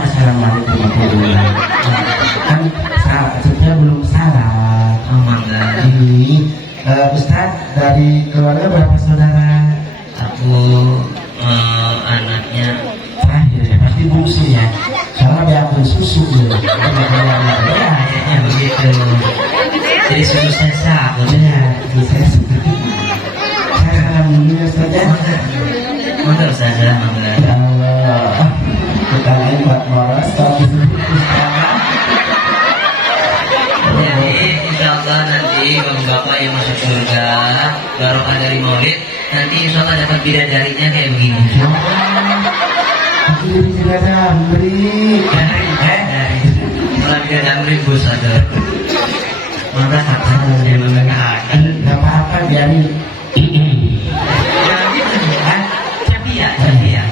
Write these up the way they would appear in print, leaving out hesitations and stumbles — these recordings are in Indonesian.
Assalamualaikum warahmatullahi wabarakatuh. Kan salah, belum salah. Ini Ustaz, dari keluarga berapa saudara? Aku anaknya Terakhir ya, pasti bungsu ya. Soalnya biarpun susu ya. ya kayaknya begitu. Jadi susu sesa aku Ya, bisa. Saya alhamdulillah saja. Mangga saja mangga. Ya Allah, kita lain buat moros tapi Jadi insya Allah nanti bapak yang masuk surga barokah dari maulid, nanti insya Allah dapat bidadarinya kayak begini. aku juga ada beri. Dari malah bidadari bus ada. Mangga kakak ya mangga kakak. Gak apa-apa biarin. Tapi ya.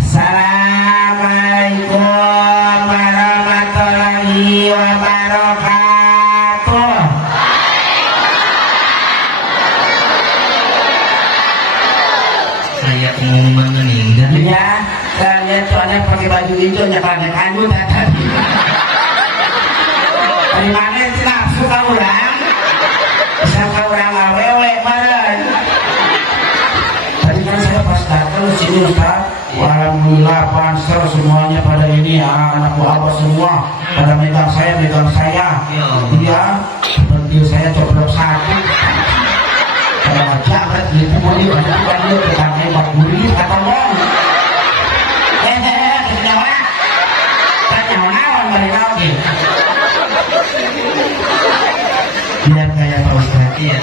Assalamualaikum warahmatullahi wabarakatuh. Saya pengumuman meninggal. Ya, saya lihat soalnya pakai baju hijau, ya pakai kanyu tadi. Dari mana itu nafsu kau orang? Bisa kau orang awewe bareng. Tadi kan saya pas datang ke sini Ustaz, alhamdulillah panser semuanya pada ini, anak buah semua pada megang saya. Iya, seperti saya coplok satu. Kalau ngajak kan gitu, dia tetangga 40 kata ngomong. Senyawa, naon mereka oke. Biar kayak Pak Ustaz. Iya.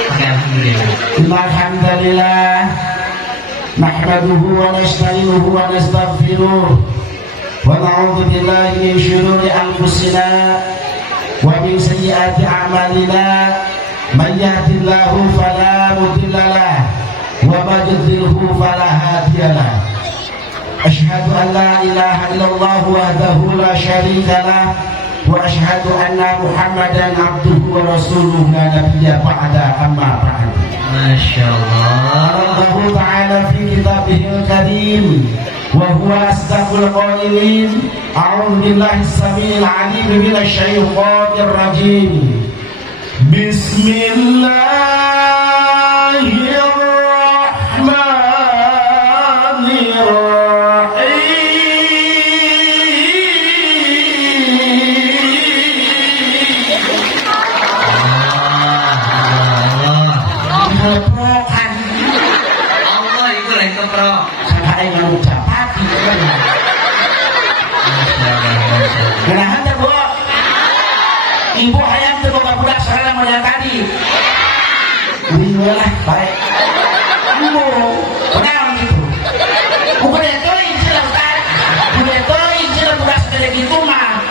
Alhamdulillah. Alhamdulillah. Nahmaduhu wa nasta'inuhu wa nastaghfiruh. Wa na'udzu billahi min shururi anfusina wa min sayyiati a'malina. Man yahdihillahu fala mudilla lahu wa man yudlilhu fala hadiya lahu. Asyhadu an la ilaha illallah wahdahu la syarika lahu wa asyhadu anna Muhammadan abduhu wa rasuluhu la nabiyya ba'da amma ba'd. Masya Allah. Allah Ta'ala fi kitabihil karim wa huwa asdaqul qailin. A'udzu billahi as-sami'il 'alim minasy syaithanir rajim. Allah itu lain keprok. Sampai mengucap hati. Kenahan teh, Bu? Ibu hayang teh boga budak sareng model tadi. Iya lah, baik. Ibu, kenapa gitu? Bukan itu istilah Ustaz. Bukan itu istilah budak segede gitu mah.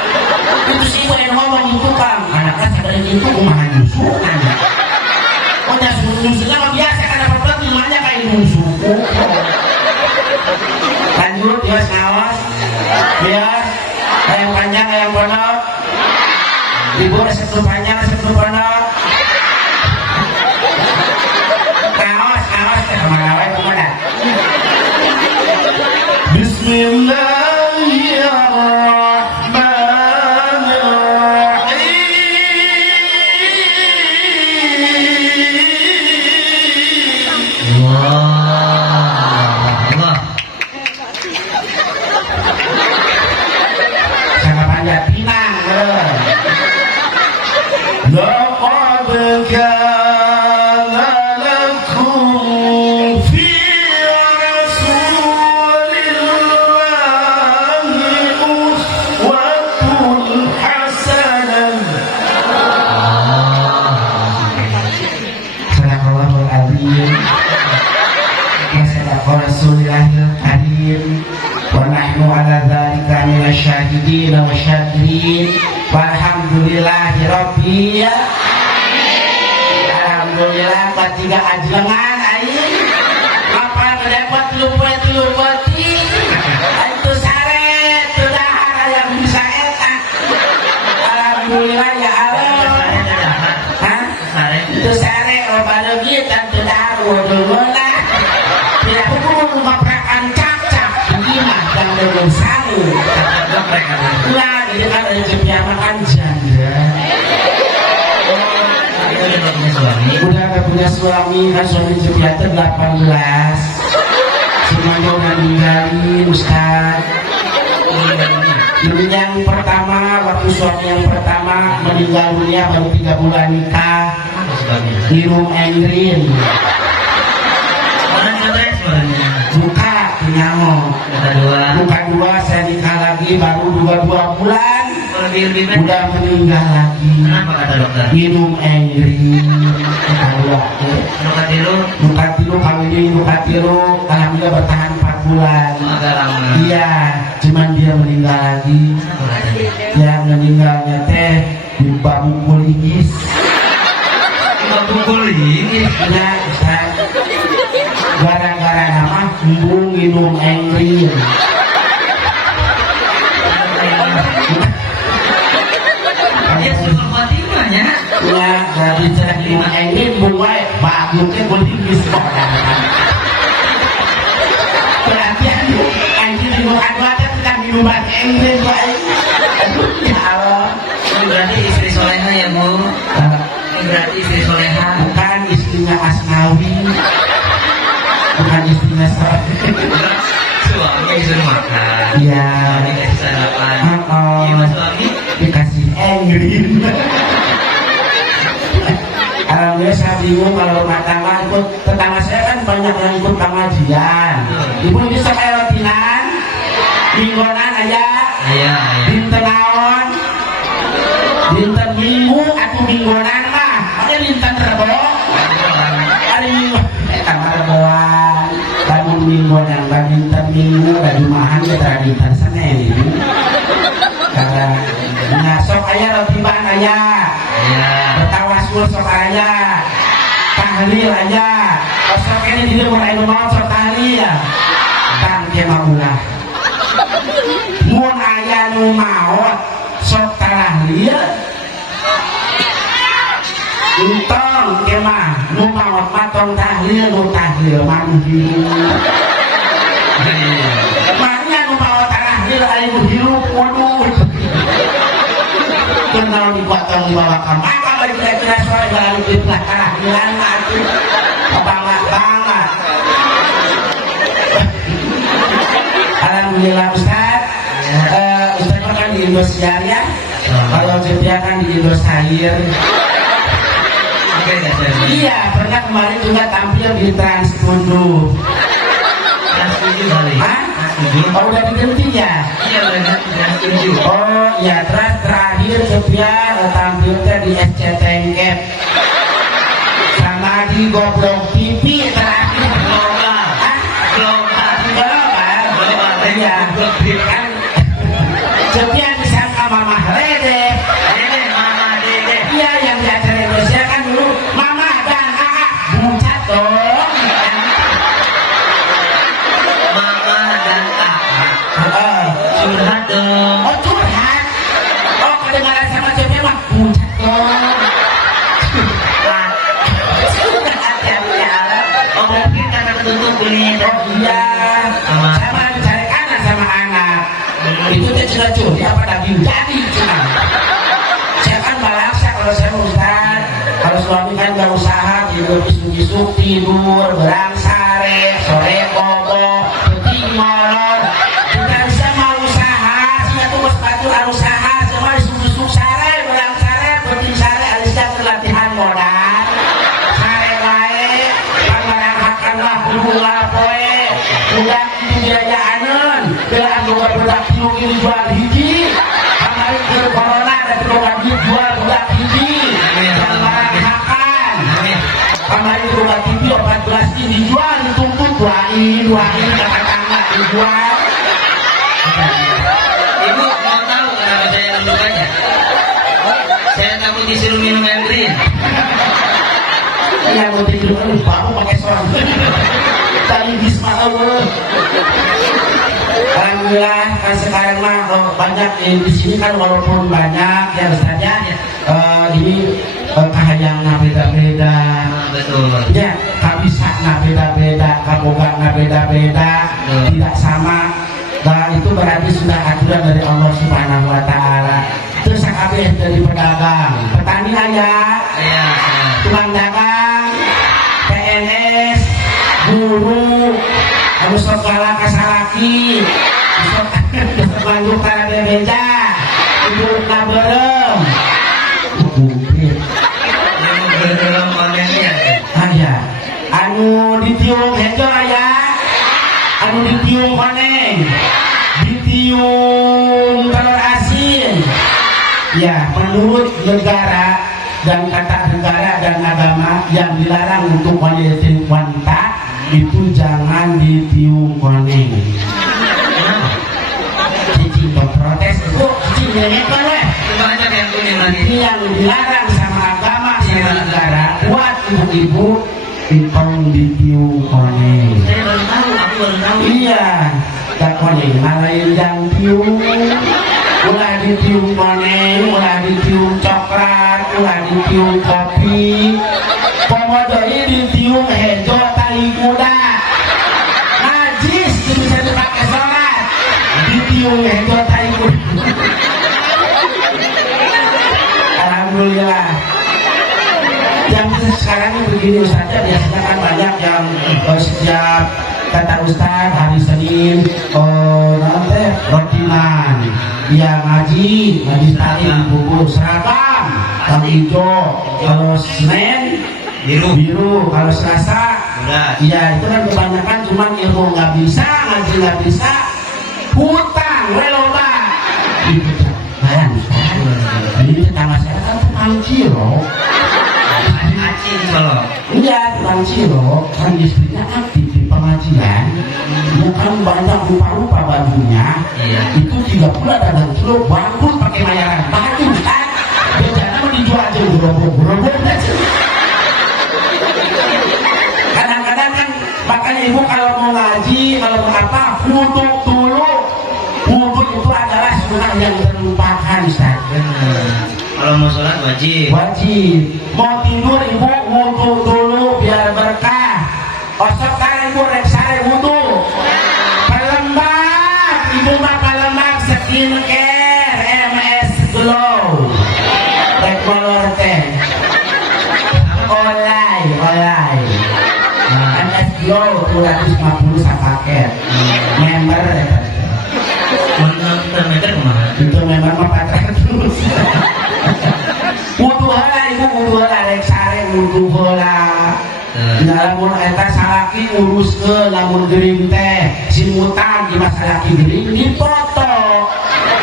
Itu si ibu yang ngomong gitu Kang. Anaknya segede gitu kumaha nyusukan. Oh nyusukan mah biasa karena perempuan timahnya kayak nyusuku. Lanjut, Yos ngawas. Biar yang panjang, yang pondok. Ibu resep panjang, resep pondok. Ngawas, sama ngawet kemana? Bismillahirrahmanirrahim. Allah. Sangat panjang, pinang. Laqad kana lakum fi rasulillahi uswatun hasanah. Sadaqallahul azim. Sadaqallahu rasulillahil karim. Wa nahnu ala dzalika minasy syahidin wa syakirin. Walhamdulillahi rabbil alamin. Alhamdulillah patiga ajlengan aing. Apa waduh tidak hukum maprakan cacak gimana yang dengan salu lah jadi kan ada jepian makan janda udah gak punya suami kan suami jepian 18 semuanya udah ninggalin Ustaz. Yang pertama, waktu suami yang pertama meninggal dunia baru 3 bulan nikah, minum engrin, buka nyamuk. Buka 2 saya nikah lagi baru 2 bulan, udah meninggal lagi. Minum engrin, buka tilu kawin buka tilu, alhamdulillah bertahan 4 bulan. Iya, cuman dia meninggal lagi. Yang meninggalnya teh di bambu kulingis. Bambu kulingis? Ya, Ustaz. Gara-gara nama embung minum engrin. Ya suka Fatimahnya. Ya, gak bisa minum engrin buat bagusnya kulingis. Minuman engrin baik. Aduh ya Allah. Ini berarti istri soleha ya Bu. Ini berarti istri soleha. Bukan istrinya Asnawi. Bukan istrinya Suami disuruh makan. Iya. Suami dikasih sarapan. Gimana suami? Dikasih engrin. Alhamdulillah saya bingung kalau rumah tangga ikut. Tetangga saya kan banyak yang ikut pengajian. Ibu bisa kayak rotinan. Mingguan aja, dinten naon, dinten minggu atau mingguan mah, ada dinten rebo, ada minggu, kamar reboan, bangun mingguan yang dinten minggu, dan rumahan kita dinten sana ini, karena ngasok aja rotiban aja, bertawasul sok aja, tahlil aja, sok ini dia mulai mau sok tahlil ya, tangke maulah. Mun aya nu maot sok tahlil entong ke mah nu maot mah tong tahlil mah hirup makanya nu maot tahlil aya nu hirup waduh kenal dipotong dibawakan maka bari kira-kira sore balik di tahlilan mah atuh banget alhamdulillah Ustaz. Ustaz kan di Indosiar ya. Kalau Jepia kan di Indosahir. Iya, pernah kemarin juga tampil di Trans 7. Trans 7 kali. Hah? Oh, udah diganti ya? Iya, udah ganti Trans 7. Oh, ya terakhir Jepia tampilnya di SCTNCAP. Sama di Goblok TV terakhir. Iya, kan Jepia disangka Mama Rede, Mama Dede. iya yang di acara Indonesia kan dulu Mama dan Aa bucat dong. Mama dan Aa. Curhat dong. Oh curhat, oh kedengaran sama Jepia mah bucat dong. Oh mungkin karena ketutup kulit. Oh iya, sama cari anak sama anak. Itu dia sudah curi apa daging jadi cuma. Saya kan balaksa kalau saya Ustaz. Kalau suami kan gak usaha tidur isuk tidur berangsare sore bobo penting molor. Kita bisa mau usaha sih aku sepatu usaha semua isuk sare berangsare penting sare alisnya latihan modal. Sare wae pangarang hakanlah dua poe udah biayaaneun belaan buat budak ini jual hiji kemarin ke corona ada berobat jual budak hiji barang makan kemarin berobat TV 14 ini dijual dituntut dua ini kata tangga dijual. Ibu mau tahu kenapa saya lakukannya? Saya takut disuruh minum engrin. Yang mau tidur baru pakai sorang tadi bismillah. Alhamdulillah kan sekarang mah banyak di sini kan walaupun banyak ya Ustaznya ini kahayang beda-beda. Betul. Ya kalau kabisana beda-beda, kabogana beda-beda, tidak sama. Nah itu berarti sudah aturan dari Allah Subhanahu Wa Taala. Terus kabeh dari pedagang, petani ayah, tukang dagang, PNS, guru, harus sekolah kasalaki, bisa lanjut karena bebeja, ibu naberem, ayah, anu ditiung hejo ayah, anu ditiung koneng, ditiung telur asin. Ya, menurut negara dan kata negara dan agama yang dilarang untuk wanita itu jangan ditiung koneng. Cici protes itu, cici nyenyek boleh. Banyak yang punya lagi. Yang dilarang sama agama sama negara buat ibu-ibu itu ditiung koneng. Saya baru tahu, aku baru tahu. Iya, tak koneng, malah yang tiung. Ulah ditiung koneng, ulah ditiung coklat, ulah ditiung kopi. Pomodoi ditiung hejo tali kuda. Najis bisa dipakai sholat. Ditiung hejo tali kuda. Alhamdulillah. Yang sekarang ini begini saja, biasanya kan banyak yang setiap kata Ustaz hari Senin nanti rotinan ya ngaji taklim bubur seragam kalau hijau, kalau Senin biru, kalau Selasa ya itu kan kebanyakan cuman ilmu nggak bisa, ngaji nggak bisa, hutang weloba kan ini tetangga saya kan tukang ciro iya tukang ciro kan istrinya aktif di pengajian dia kan banyak rupa-rupa bajunya itu 3 bulan dagang ciro bangun pakai bayaran baju kan biasanya mau dijual aja gerobok kadang-kadang kan makanya ibu kalau mau ngaji kalau mau apa wudhu dulu. Wudhu itu adalah sunnah yang terlupakan Ustaz. Kalau mau sholat wajib. Mau tidur ibu wudhu dulu biar berkah. Osok kan ibu reksare wudhu. Pelembab ibu mah pelembab skincare MS Glow. Rekolor teh. Olay. MS Glow 250 paket. Member meter kemana? itu memang 400. Wudhu heula ibu wudhu heula rek sare wudhu heula. Lamun eta salaki uruskeun lamun geuring teh simutang di masalaki geuring dipoto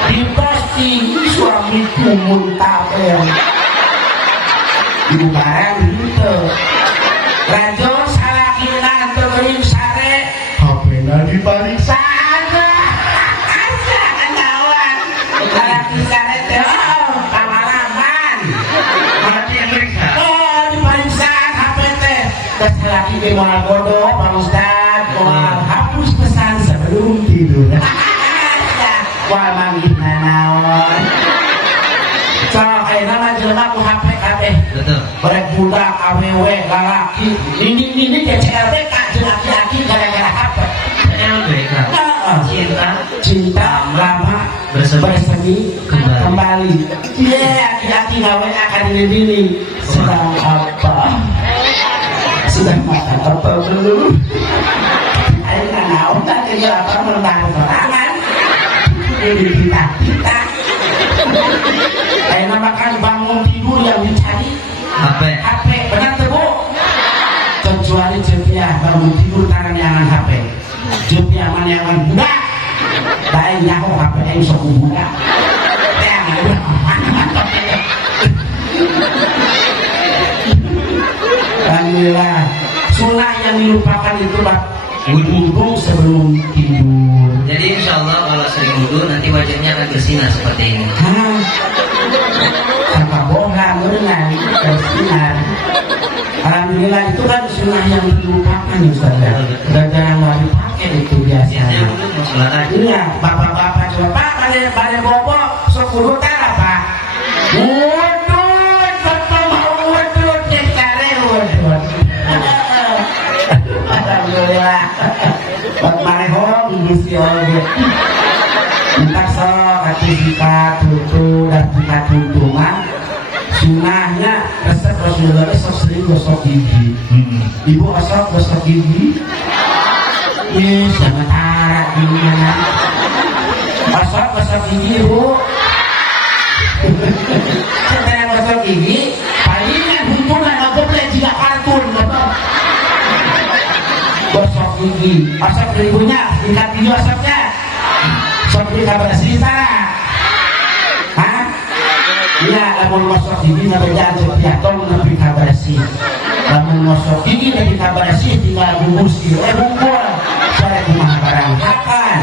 diposting suamiku muntaber. Ibu barang henteu. Lanjut salaki na teu geuring sare HP-na dipariksa. Lagi ke moal bodoh, Pak Ustaz, moal hapus pesan sebelum tidur. Wah manggih naon. So, ayeuna mah jelema ku HP kabeh. Betul. Barek budak awewe lalaki, ini CLBK jeung aki-aki gara-gara HP. CLBK. Cinta lama bersemi kembali. Iya, aki-aki gawe akan diri sedang apa? Sudah makan apa belum? Ayo naon tak kira apa melarang sorangan. Ini kita. Ayo makan bangun tidur yang dicari HP. Benar tuh Bu? Kecuali Jepia bangun tidur tarangan HP. Jepia manyangan budak. Bae nyaho HP yang sok budak. Alhamdulillah. Sunnah yang dilupakan itu Pak wudhu sebelum tidur. Jadi insya Allah kalau sering wudhu nanti wajahnya akan bersinar seperti ini. Tanpa bohong dengan bersinar. Alhamdulillah itu kan sunnah yang dilupakan Ustaz. Dan jarang nggak dipakai itu biasanya. Iya, bapak-bapak coba Pak pada bobo sok wudhu apa? Gusti oge. Entar sok atuh sikat tutu dan sikat tutu mah sunahnya resep Rasulullah sok sering gosok gigi. Ibu asal gosok gigi. Yes, jangan tarak gimana. Asal gosok gigi ibu. Setelah gosok gigi, palingan himpunan nggak jika kartun betul. Gosok gigi, asap ibunya, tingkat video asapnya. Sok di kabar cerita. Hah? Iya, lamun gosok gigi nggak berjalan setiap tahun nabi kabar sih. Lamun gosok gigi nabi kabar sih tinggal bungkus bungkul. Saya kumaha barang kapan?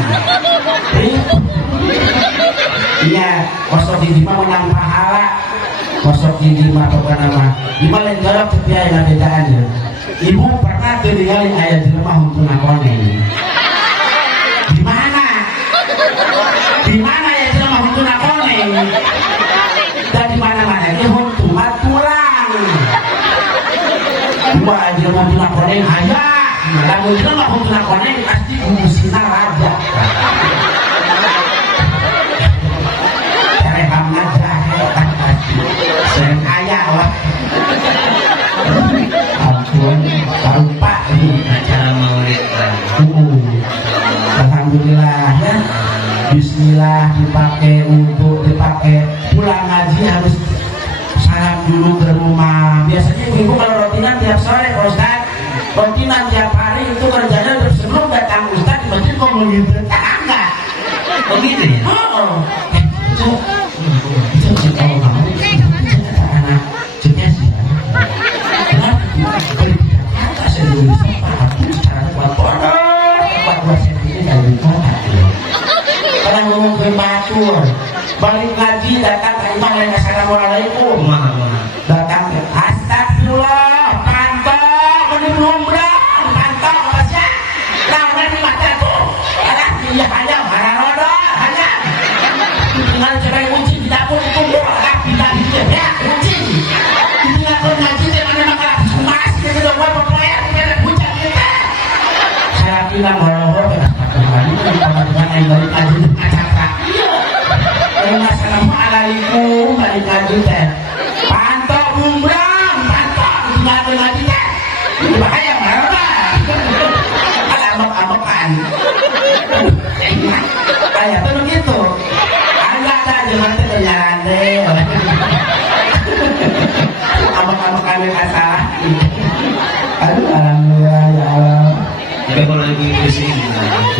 Iya, gosok gigi mah menang pahala. Gosok gigi mah pokoknya mah. Gimana jawab setiap yang bedaannya? Ibu pernah tinggal ayah di rumah untuk nakoneng. Di mana? Di mana ya di rumah untuk nakoneng? Dan di mana-mana dia untuk tulang. Dua aja rumah untuk nakoneng ayah. Namun di rumah untuk nakoneng pasti bungkusina raja. Reham aja, sering ayah lah. Ampun, lupa nih acara maulid Pak. Alhamdulillah ya. Bismillah dipakai untuk dipakai pulang ngaji harus salam dulu ke rumah. Biasanya ibu kalau rotinan tiap sore Pak Ustaz, rotinan tiap hari itu kerjanya sebelum datang Ustaz di masjid kok begitu tetangga. Oh gitu ya? Oh, itu kalau kamu anak juga sih. Kenapa saya dulu bisa paham secara kuat buat saya ini dari kota. Kalau ngomong ke batur, balik ngaji datang ke imam yang assalamualaikum. Datang ke astagfirullah, pantau, ini belum berang, pantau apa lawan di mata tuh, alah dia hanya marah roda, hanya tinggal cerai kunci di dapur itu bolak tidak hijau ya kunci. Tinggal pun ngaji dia mana makalah mas, dia sudah buat pepaya, dia hujan kita. Saya bilang walau dengan yang balik ngaji acak-acak. Assalamualaikum balik ngaji teh. Pantau umrah, pantau tinggal ngaji teh. Ini bahaya mana? Ada ambek-ambekan. Kayak tuh begitu. Agak ada jangan terjalan deh. Ambek-ambekan yang asal. Aduh, alhamdulillah ya Allah. Tapi kalau ibu sih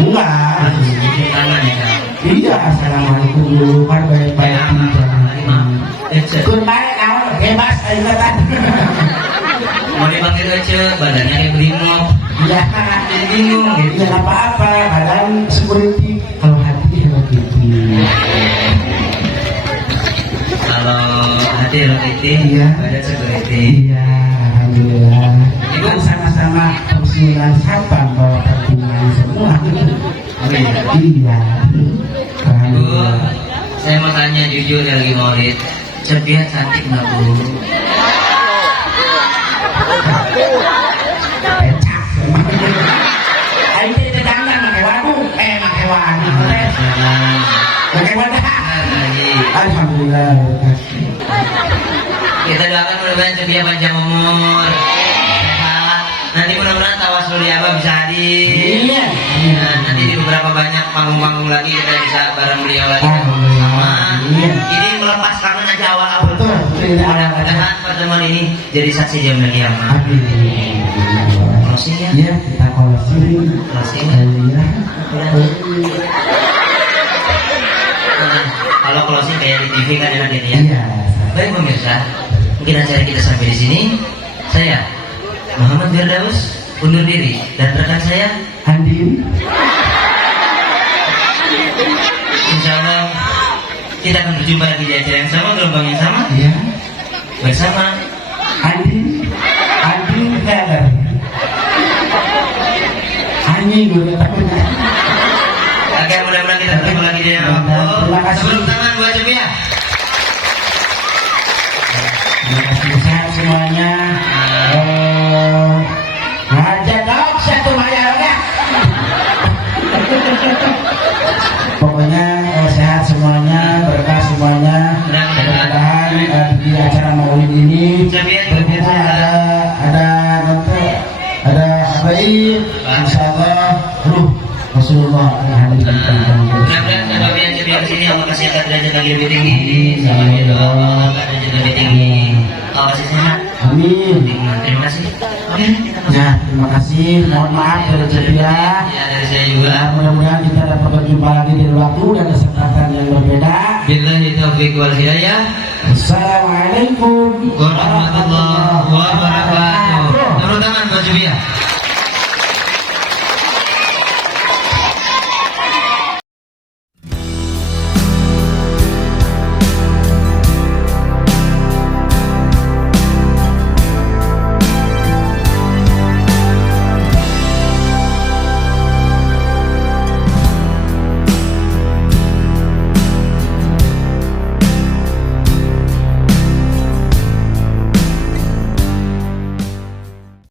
enggak. tangan ya. Iya, assalamualaikum dulu kan baik-baik goodbye, kamu bebas aja kan. Mau dipanggil aja, badannya kayak brimop. Iya, Jadi bingung gitu. ya apa-apa, badan security. Kalau hati Hello Kitty. Kalau hati Hello Kitty, Iya. badan security. Iya, alhamdulillah. Kan sama-sama pensiunan sapam bawa tabungan semua. Oh iya. Iya. Bu, Alhamdulillah. saya mau tanya jujur ya lagi maulid. Cepiat cantik nggak Bu? Pecah. Ayo kita jangan pakai waduh, pakai waduh. Pakai wadah. Alhamdulillah. Kita doakan mudah-mudahan Cepiat panjang umur, sehat. Nanti mudah-mudahan tawasul di Abah bisa hadir. Iya. Nah, nanti di beberapa banyak panggung-panggung lagi kita bisa bareng beliau lagi Alhamdulillah. sama. Iya. Ini melepas kangen aja awal-awal. Betul. Mudah-mudahan pertemuan ini jadi saksi jamin kiamat. Closing ya? Iya, kita closing. Closing. Iya. Nah, kalau closing kayak di TV kan enak ini ya. Iya. Baik pemirsa, mungkin acara kita sampai di sini. Saya Muhammad Firdaus undur diri dan rekan saya Andin. Insya Allah kita akan berjumpa lagi di acara yang sama, gelombang yang sama, Iya. bersama Andin. Andin Heather. Anjing gue takutnya. agar mudah-mudahan kita bertemu lagi di dalam waktu. Terima kasih. Sebelum tangan buat Cepiat. Terima kasih sehat semuanya. Ngajak dong satu bayarnya. insyaallah ruh Rasulullah akan hadir di mudah-mudahan sahabat yang ceria kesini Allah kasih derajat lagi lebih tinggi, sama dia doa Allah derajat lebih tinggi, Allah kasih sehat. Amin. Terima kasih. Oke, Ya, terima kasih. Mohon maaf dari ceria. ya dari saya juga. Mudah-mudahan kita dapat berjumpa lagi di waktu dan kesempatan yang berbeda. Billahi taufiq wal hidayah. Assalamualaikum Warahmatullahi wabarakatuh. Turun tangan Mbak Julia.